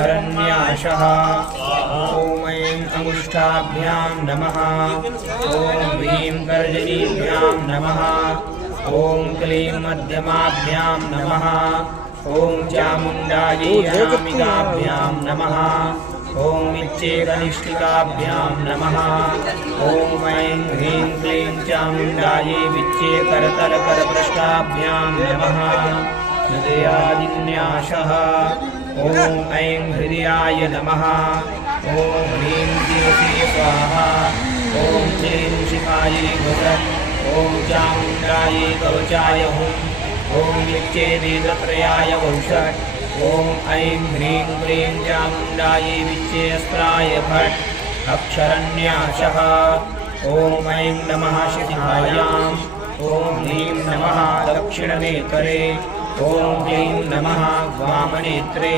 अरण्याशः ॐ ऐं अंगुष्ठाभ्यां नमः ॐ ह्रीं तर्जनीभ्यां नमः ॐ क्लीं मध्यमाभ्यां नमः ॐ चामुण्डायै अनामिकाभ्यां नमः ॐ विच्चेकनिष्ठिकाभ्यां नमः ॐ ऐं ह्रीं क्लीं चामुण्डायै विच्चेकरतलकरपृष्ठाभ्यां नमः हृदयादिन्यासः ॐ ऐं हृदयाय नमः ॐ ह्रीं शिरसि स्वाहा ॐ क्लीं शिखायै वसत् ॐ चामुण्डायै कवचाय हुं ॐ विच्चेदेतत्रयाय वंशट् ॐ ऐं ह्रीं क्लीं चामुण्डायै विच्चेस्त्राय फट् अक्षरन्यासः ॐ ऐं नमः शिखायाम् ॐ ह्रीं नमः दक्षिणनेत्रे ॐ क्लीं नमः वामनेत्रे।